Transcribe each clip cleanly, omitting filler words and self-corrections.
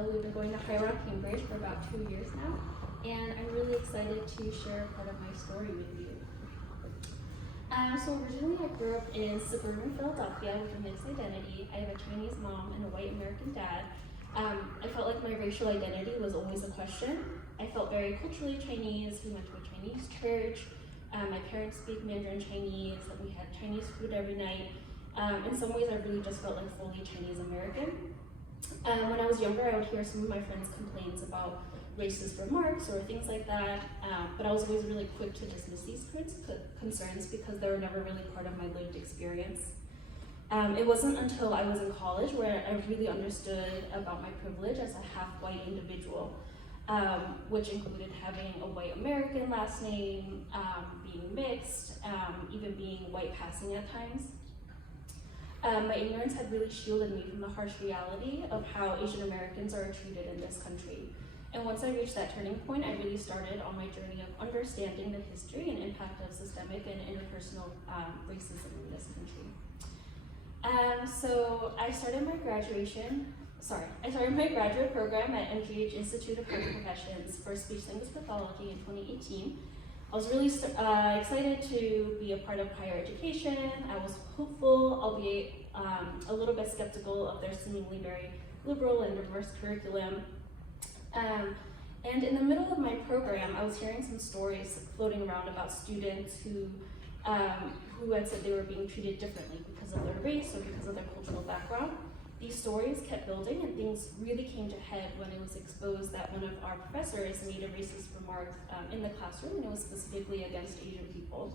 McNeill. We've been going to High Rock, Cambridge for about 2 years now, and I'm really excited to share part of my story with you. So originally I grew up in suburban Philadelphia with a mixed identity. I have a Chinese mom and a white American dad. I felt like my racial identity was always a question. I felt very culturally Chinese. We went to a Chinese church. My parents speak Mandarin Chinese, and we had Chinese food every night. In some ways, I really just felt like fully Chinese American. When I was younger, I would hear some of my friends' complaints about racist remarks or things like that, but I was always really quick to dismiss these concerns because they were never really part of my lived experience. It wasn't until I was in college where I really understood about my privilege as a half-white individual, which included having a white American last name, being mixed, even being white passing at times. My ignorance had really shielded me from the harsh reality of how Asian Americans are treated in this country. And once I reached that turning point, I really started on my journey of understanding the history and impact of systemic and interpersonal racism in this country. So I started my graduate program at MGH Institute of Health Professions for Speech Language Pathology in 2018. I was really excited to be a part of higher education. I was hopeful, albeit a little bit skeptical of their seemingly very liberal and diverse curriculum. And in the middle of my program, I was hearing some stories floating around about students who had said they were being treated differently because of their race or because of their cultural background. These stories kept building, and things really came to head when it was exposed that one of our professors made a racist remark in the classroom, and it was specifically against Asian people.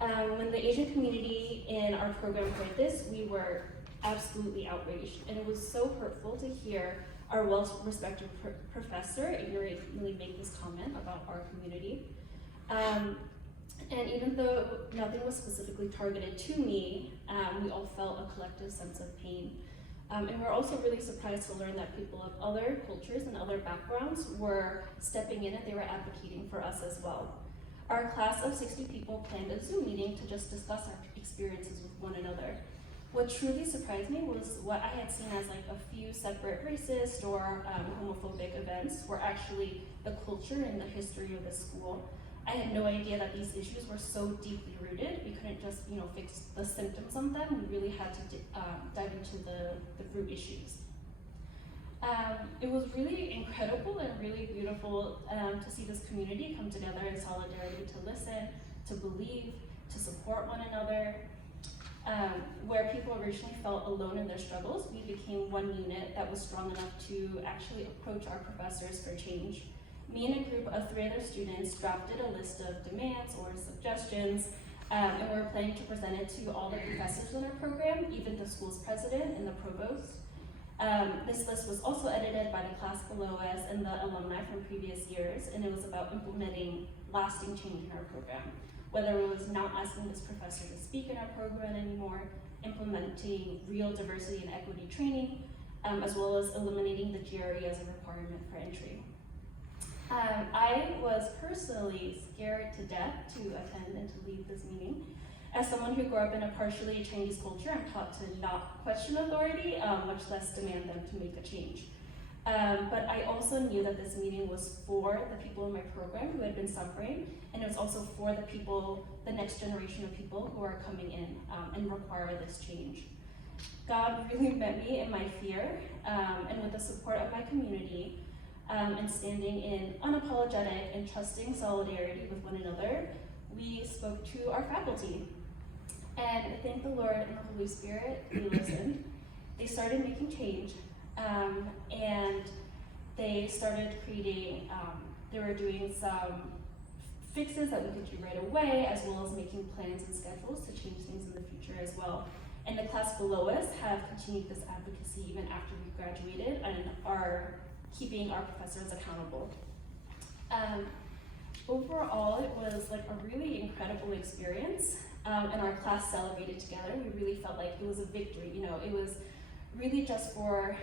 When the Asian community in our program heard this, we were absolutely outraged, and it was so hurtful to hear our well-respected professor ignorantly make this comment about our community. And even though nothing was specifically targeted to me, we all felt a collective sense of pain. And we're also really surprised to learn that people of other cultures and other backgrounds were stepping in and they were advocating for us as well. Our class of 60 people planned a Zoom meeting to just discuss our experiences with one another. What truly surprised me was what I had seen as like a few separate racist or homophobic events were actually the culture and the history of the school. I had no idea that these issues were so deeply rooted. We couldn't just, fix the symptoms of them. We really had to dive into the root issues. It was really incredible and really beautiful to see this community come together in solidarity to listen, to believe, to support one another. Where people originally felt alone in their struggles, we became one unit that was strong enough to actually approach our professors for change. Me and a group of 3 other students drafted a list of demands or suggestions, and we were planning to present it to all the professors in our program, even the school's president and the provost. This list was also edited by the class below us and the alumni from previous years, and it was about implementing lasting change in our program. Whether it was not asking this professor to speak in our program anymore, implementing real diversity and equity training, as well as eliminating the GRE as a requirement for entry. I was personally scared to death to attend and to leave this meeting. As someone who grew up in a partially Chinese culture, I'm taught to not question authority, much less demand them to make a change. But I also knew that this meeting was for the people in my program who had been suffering, and it was also for the people, the next generation of people who are coming in and require this change. God really met me in my fear, and with the support of my community, and standing in unapologetic and trusting solidarity with one another, we spoke to our faculty. And thank the Lord and the Holy Spirit, they listened. They started making change. And they started creating, they were doing some fixes that we could do right away, as well as making plans and schedules to change things in the future as well. And the class below us have continued this advocacy even after we graduated and are keeping our professors accountable. Overall, it was like a really incredible experience, and our class celebrated together. We really felt like it was a victory. It was really just for,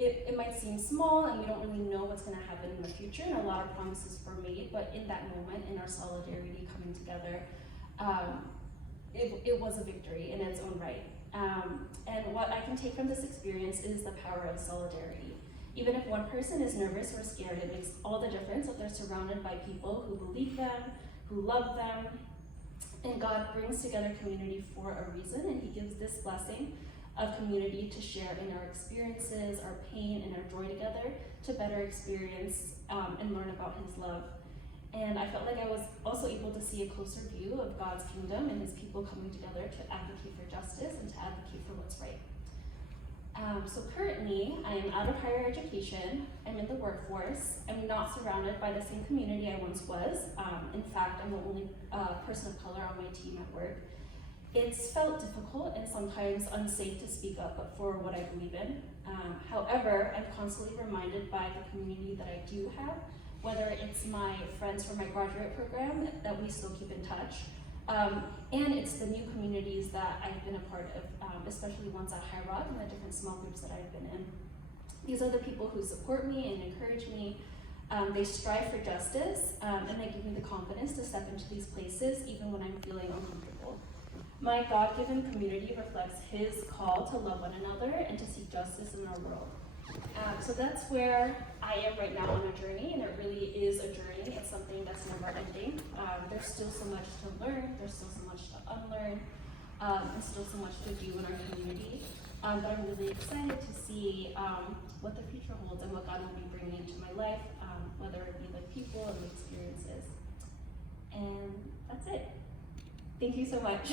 it might seem small and we don't really know what's going to happen in the future, and a lot of promises were made, but in that moment, in our solidarity coming together, it was a victory in its own right. And what I can take from this experience is the power of solidarity. Even if one person is nervous or scared, it makes all the difference if they're surrounded by people who believe them, who love them, and God brings together community for a reason, and He gives this blessing of community to share in our experiences, our pain, and our joy together to better experience and learn about His love. And I felt like I was also able to see a closer view of God's kingdom and His people coming together to advocate for justice and to advocate for what's right. So currently, I am out of higher education. I'm in the workforce. I'm not surrounded by the same community I once was. In fact, I'm the only person of color on my team at work. It's felt difficult and sometimes unsafe to speak up for what I believe in. However, I'm constantly reminded by the community that I do have, whether it's my friends from my graduate program that we still keep in touch, and it's the new communities that I've been a part of, especially ones at High Rock and the different small groups that I've been in. These are the people who support me and encourage me. They strive for justice, and they give me the confidence to step into these places even when I'm feeling uncomfortable. My God-given community reflects His call to love one another and to seek justice in our world. So that's where I am right now on a journey, and it really is a journey. It's something that's never ending. There's still so much to learn, there's still so much to unlearn, and still so much to do in our community. But I'm really excited to see what the future holds and what God will be bringing into my life, whether it be the people and the experiences. And that's it. Thank you so much.